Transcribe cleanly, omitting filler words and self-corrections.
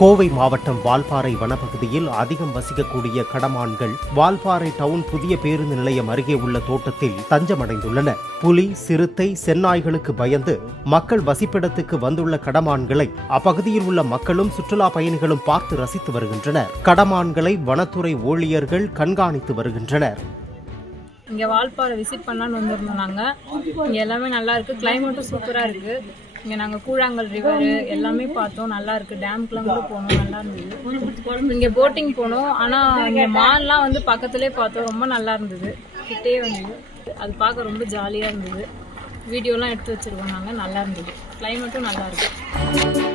கோவை மாவட்டம் வால்பாறை வனப்பகுதியில் அதிகம் வசிக்கக்கூடிய கடமான்கள் வால்பாறை டவுன் புதிய பேருந்து நிலையம் அருகே உள்ள தோட்டத்தில் தஞ்சமடைந்துள்ளன. புலி, சிறுத்தை, செந்நாய்களுக்கு பயந்து மக்கள் வசிப்பிடத்துக்கு வந்துள்ள கடமான்களை அப்பகுதியில் உள்ள மக்களும் சுற்றுலா பயணிகளும் பார்த்து ரசித்து வருகின்றனர். கடமான்களை வனத்துறை ஊழியர்கள் கண்காணித்து வருகின்றனர். இங்கே வால்பாறை விசிட் பண்ணலான்னு வந்திருந்தோம். நாங்கள் இங்கே எல்லாமே நல்லா இருக்குது, கிளைமேட்டும் சூப்பராக இருக்குது. இங்கே நாங்கள் கூழாங்கல் ரிவரு எல்லாமே பார்த்தோம், நல்லா இருக்குது. டேம்க்குலாம் கூட போனோம், நல்லா இருந்தது. இங்கே போட்டிங் போனோம், ஆனால் இங்கே மால்லாம் வந்து பக்கத்துலேயே பார்த்தோம், ரொம்ப நல்லா இருந்தது. கிட்டே வந்தது, அது பார்க்க ரொம்ப ஜாலியாக இருந்தது. வீடியோலாம் எடுத்து வச்சுருக்கோம் நாங்கள், நல்லா இருந்தது. கிளைமேட்டும் நல்லா இருக்குது.